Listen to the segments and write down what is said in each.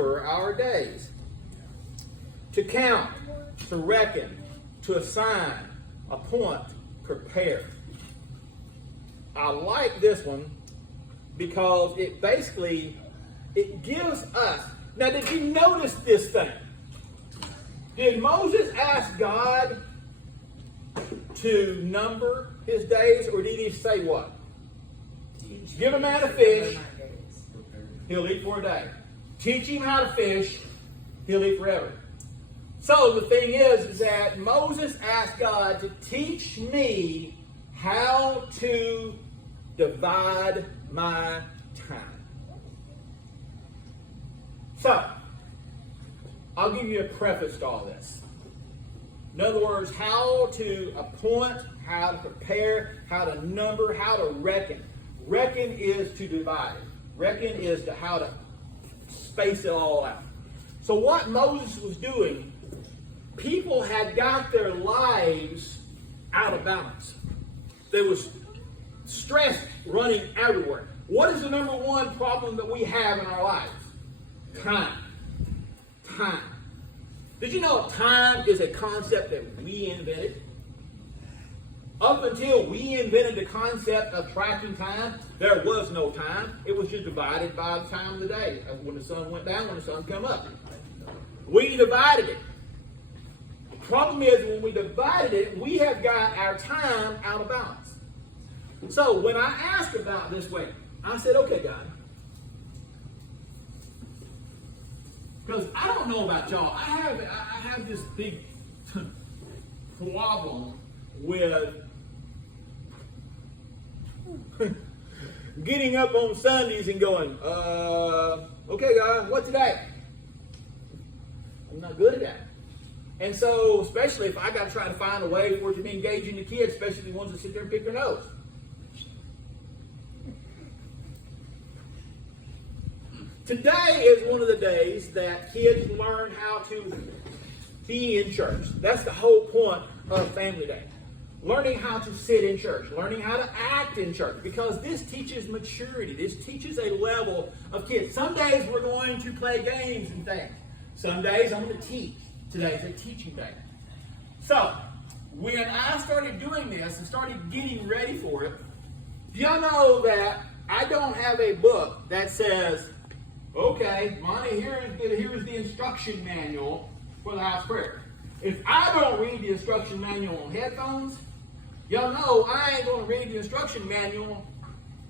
number our days. To count, to reckon, to assign, appoint, prepare. I like this one because it gives us. Now, did you notice this thing? Did Moses ask God to number his days, or did he say what? Give a man a fish, he'll eat for a day. Teach him how to fish, he'll eat forever. So the thing is that Moses asked God to teach me how to divide my time. So, I'll give you a preface to all this. In other words, how to appoint, how to prepare, how to number, how to reckon. Reckon is to divide. Reckon is to how to space it all out. So what Moses was doing, people had got their lives out of balance. There was stress running everywhere. What is the number one problem that we have in our lives? Time. Time. Did you know time is a concept that we invented? Up until we invented the concept of tracking time, there was no time. It was just divided by the time of the day. When the sun went down, when the sun came up. We divided it. The problem is when we divided it, we have got our time out of balance. So when I asked about this way, I said, okay, God. Because I don't know about y'all. I have this big problem with getting up on Sundays and going, okay, God, what today? I'm not good at that. And so, especially if I got to try to find a way for it to be engaging the kids, especially the ones that sit there and pick their nose. Today is one of the days that kids learn how to be in church. That's the whole point of Family Day. Learning how to sit in church. Learning how to act in church. Because this teaches maturity. This teaches a level of kids. Some days we're going to play games and things. Some days I'm going to teach. Today's a teaching day. So, when I started doing this and started getting ready for it, do y'all know that I don't have a book that says, okay, Monty, here's the instruction manual for the house prayer. If I don't read the instruction manual on headphones, y'all know I ain't going to read the instruction manual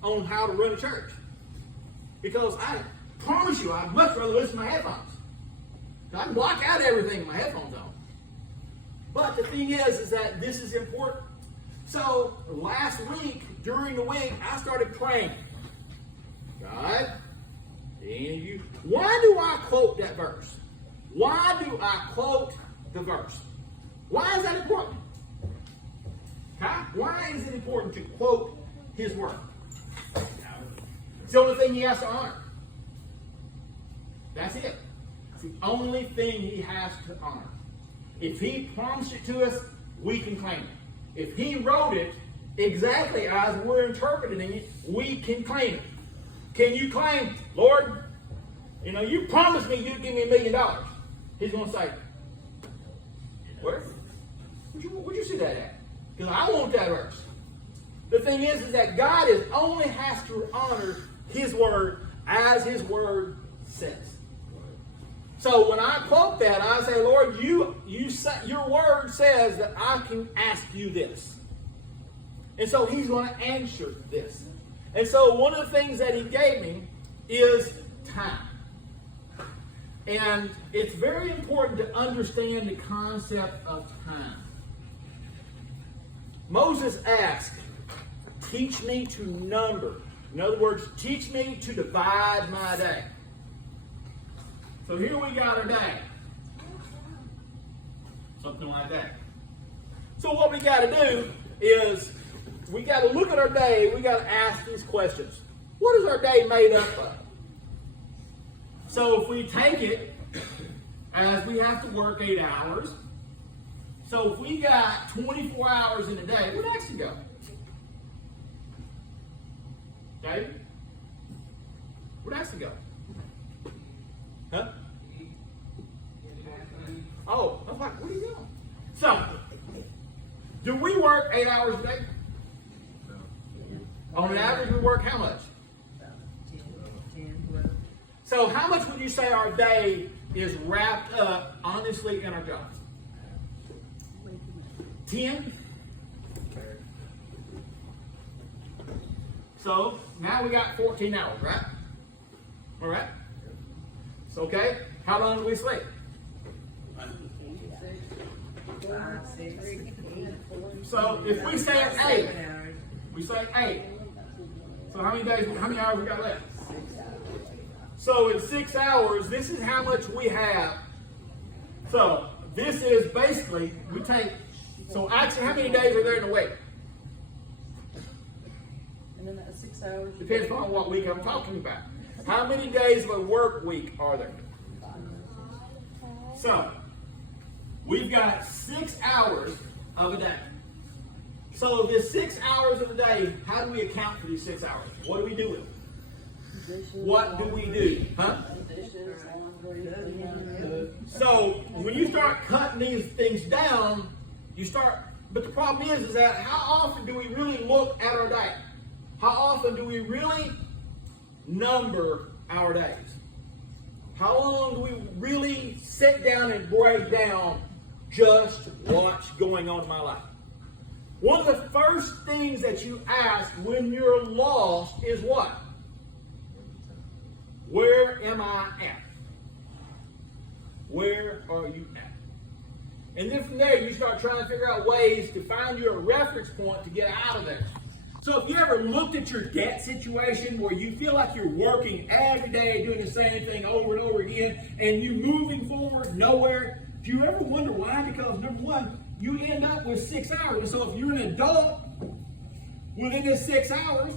on how to run a church. Because I promise you, I'd much rather listen to my headphones. I can block out everything with my headphones on. But the thing is that this is important. So last week, during the week, I started praying. God, any of you, why do I quote that verse? Why do I quote the verse? Why is that important? Huh? Why is it important to quote his word? It's the only thing he has to honor. That's it. It's the only thing he has to honor. If he promised it to us, we can claim it. If he wrote it exactly as we're interpreting it, we can claim it. Can you claim, Lord, you promised me you'd give me $1 million. He's going to say, where? Where'd you see that at? Because I want that verse. The thing is that God only has to honor his word as his word says. So when I quote that, I say, Lord, your word says that I can ask you this. And so he's going to answer this. And so one of the things that he gave me is time. And it's very important to understand the concept of time. Moses asked, teach me to number. In other words, teach me to divide my day. So here we got our day. Something like that. So what we got to do is we got to look at our day. We got to ask these questions. What is our day made up of? So if we take it as we have to work 8 hours, so if we got 24 hours in a day, where'd Axton go? Dave? Where'd Axton go? Huh? Oh, I was like, what are you doing? So, do we work 8 hours a day? On an average, we work how much? 10, 12. So how much would you say our day is wrapped up, honestly, in our jobs? 10? So now we got 14 hours, right? All right? So, okay. How long do we sleep? 5, 6, 8. So if we say it's 8, we say 8. So how many hours we got left? So in 6 hours, this is how much we have. So this is basically, we take, so actually how many days are there in a week? And then that's 6 hours. Depends on what week I'm talking about. How many days of a work week are there? So we've got 6 hours of a day. So this 6 hours of the day, how do we account for these 6 hours? What do we do with them? What do we do? Huh? So when you start cutting these things down, you start, but the problem is that how often do we really look at our day? How often do we really number our days? How long do we really sit down and break down just what's going on in my life? One of the first things that you ask when you're lost is what? Where am I at? Where are you at? And then from there, you start trying to figure out ways to find you a reference point to get out of there. So if you ever looked at your debt situation where you feel like you're working every day doing the same thing over and over again and you moving forward nowhere, do you ever wonder why? Because number one, you end up with 6 hours. And so if you're an adult, within this 6 hours,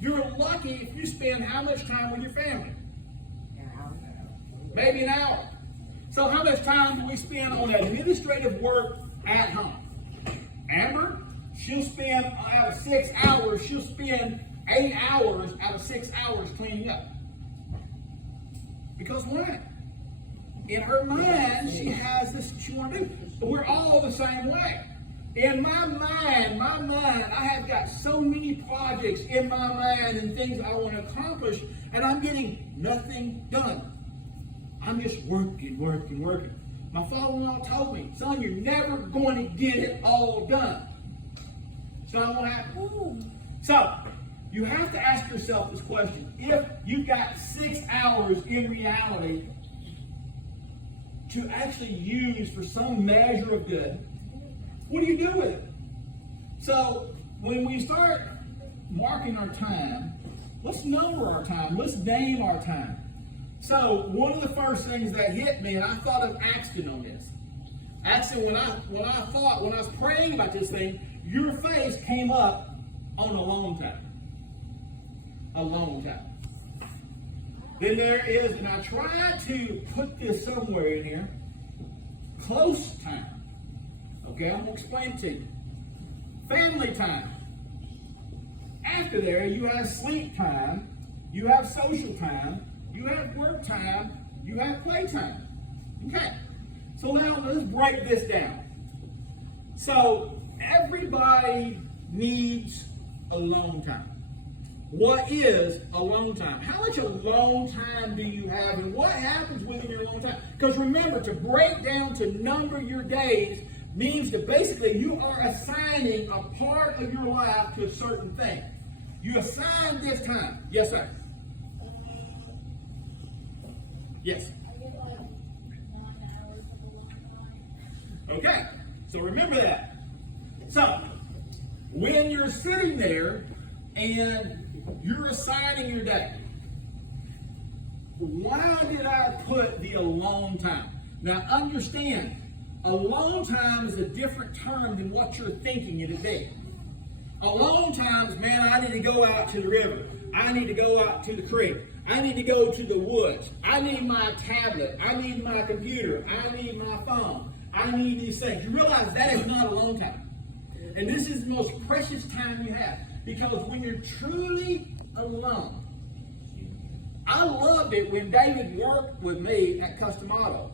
you're lucky if you spend how much time with your family? Maybe an hour. So how much time do we spend on administrative work at home? Amber, she'll spend out of 6 hours, she'll spend 8 hours out of 6 hours cleaning up. Because why? In her mind, she has this she wants to do. But we're all the same way. In my mind, I have got so many projects in my mind and things I want to accomplish, and I'm getting nothing done. I'm just working. My father-in-law told me, son, you're never going to get it all done. It's not going to happen. So, you have to ask yourself this question. If you've got 6 hours in reality to actually use for some measure of good, what do you do with it? So, when we start marking our time, let's number our time. Let's name our time. So, one of the first things that hit me, and I thought of Axton on this. Axton, when I was praying about this thing, your face came up on alone time. Alone time. Then there is, and I tried to put this somewhere in here, close time. Okay, I'm going to explain it to you. Family time. After there, you have sleep time, you have social time, you have work time, you have play time. Okay, so now let's break this down. So, everybody needs alone time. What is alone time? How much alone time do you have, and what happens within your alone time? Because remember, to break down, to number your days, means that basically you are assigning a part of your life to a certain thing. You assign this time. Yes, sir. Yes. Okay, so remember that. So, when you're sitting there and you're assigning your day, why did I put the alone time? Now understand, alone time is a different term than what you're thinking it would be. Alone time is, man, I need to go out to the river. I need to go out to the creek. I need to go to the woods. I need my tablet. I need my computer. I need my phone. I need these things. You realize that is not alone time. And this is the most precious time you have. Because when you're truly alone, I loved it when David worked with me at Custom Auto.